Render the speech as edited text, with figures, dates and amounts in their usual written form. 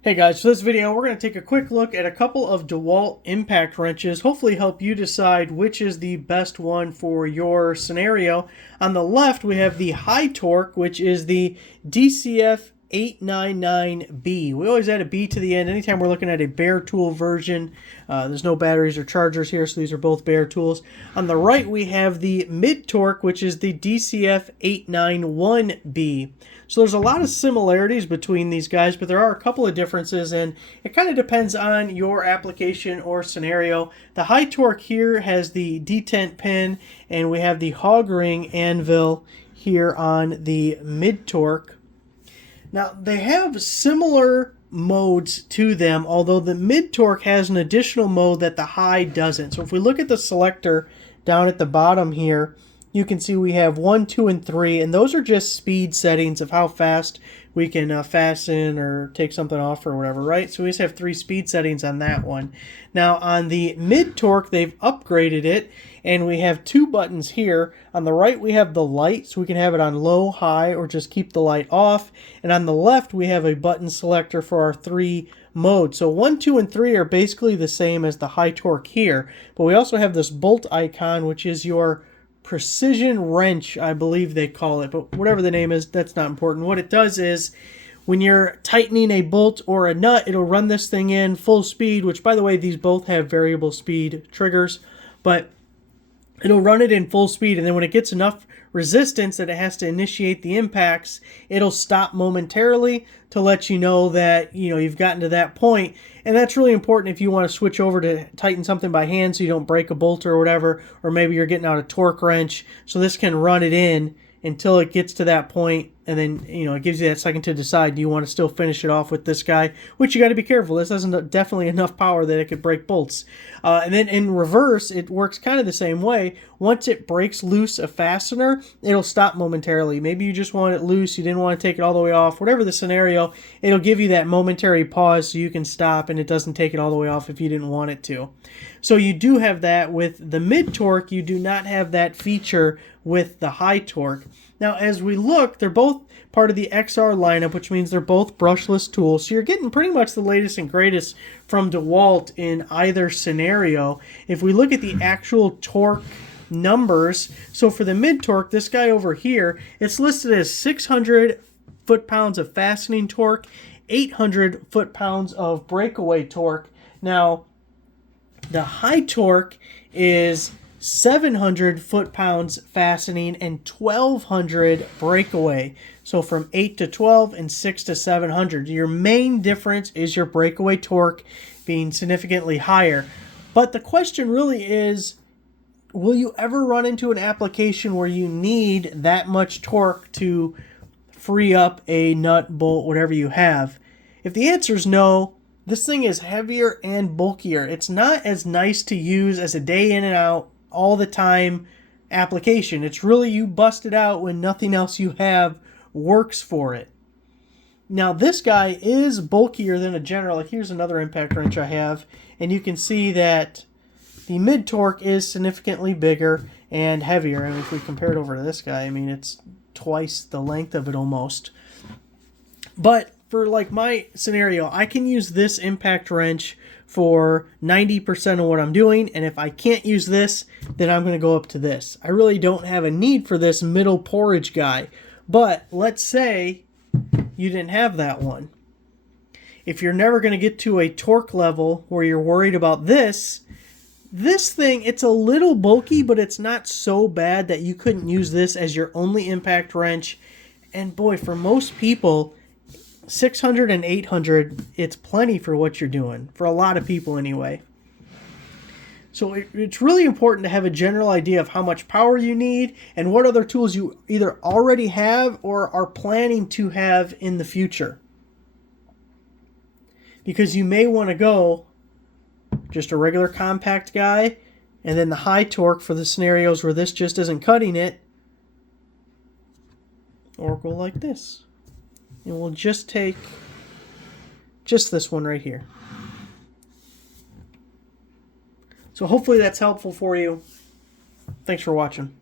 Hey guys, for this video we're going to take a quick look at a couple of DeWalt impact wrenches, hopefully help you decide which is the best one for your scenario. On the left we have the high torque, which is the DCF 899B. We always add a B to the end anytime we're looking at a bare tool version. There's no batteries or chargers here, so these are both bare tools. On the right we have the mid torque, which is the DCF 891B. So there's a lot of similarities between these guys, but there are a couple of differences, and it kind of depends on your application or scenario. The high torque here has the detent pin, and we have the hog ring anvil here on the mid torque. Now, they have similar modes to them, although the mid torque has an additional mode that the high doesn't. So if we look at the selector down at the bottom here, you can see we have 1, 2, and 3, and those are just speed settings of how fast we can fasten or take something off or whatever, right? So we just have 3 speed settings on that one. Now on the mid torque, they've upgraded it, and we have 2 buttons here. On the right, we have the light, so we can have it on low, high, or just keep the light off. And on the left, we have a button selector for our 3 modes. So 1, 2, and 3 are basically the same as the high torque here, but we also have this bolt icon, which is your precision wrench, I believe they call it, but whatever the name is, that's not important. What it does is when you're tightening a bolt or a nut, it'll run this thing in full speed, which, by the way, these both have variable speed triggers, but it'll run it in full speed, and then when it gets enough resistance that it has to initiate the impacts, it'll stop momentarily to let you know that you've gotten to that point. And that's really important if you want to switch over to tighten something by hand so you don't break a bolt or whatever, or maybe you're getting out a torque wrench. So this can run it in until it gets to that point, and then it gives you that second to decide, do you want to still finish it off with this guy, which you got to be careful. This hasn't definitely enough power that it could break bolts. And then in reverse, it works kind of the same way. Once it breaks loose a fastener, it'll stop momentarily. Maybe you just want it loose, you didn't want to take it all the way off, whatever the scenario, it'll give you that momentary pause so you can stop, and it doesn't take it all the way off if you didn't want it to. So you do have that with the mid torque. You do not have that feature with the high torque. Now as we look, they're both part of the XR lineup, which means they're both brushless tools. So you're getting pretty much the latest and greatest from DeWalt in either scenario. If we look at the actual torque numbers, so for the mid torque, this guy over here, it's listed as 600 foot-pounds of fastening torque, 800 foot-pounds of breakaway torque. Now the high torque is 700 foot-pounds fastening and 1200 breakaway. So from 8 to 12 and 6 to 700. Your main difference is your breakaway torque being significantly higher. But the question really is, will you ever run into an application where you need that much torque to free up a nut, bolt, whatever you have? If the answer is no, this thing is heavier and bulkier. It's not as nice to use as a day in and out, all the time application. It's really, you bust it out when nothing else you have works for it. Now this guy is bulkier than a general. Like, here's another impact wrench I have, and you can see that the mid torque is significantly bigger and heavier. And if we compare it over to this guy, I mean, it's twice the length of it almost. But for like my scenario, I can use this impact wrench for 90% of what I'm doing, and if I can't use this, then I'm going to go up to this. I really don't have a need for this middle porridge guy, but let's say you didn't have that one. If you're never going to get to a torque level where you're worried about this thing, it's a little bulky, but it's not so bad that you couldn't use this as your only impact wrench. And boy, for most people, 600 and 800, it's plenty for what you're doing, for a lot of people anyway. So it's really important to have a general idea of how much power you need and what other tools you either already have or are planning to have in the future. Because you may want to go just a regular compact guy, and then the high torque for the scenarios where this just isn't cutting it, or go like this. And we'll just take just this one right here. So hopefully that's helpful for you. Thanks for watching.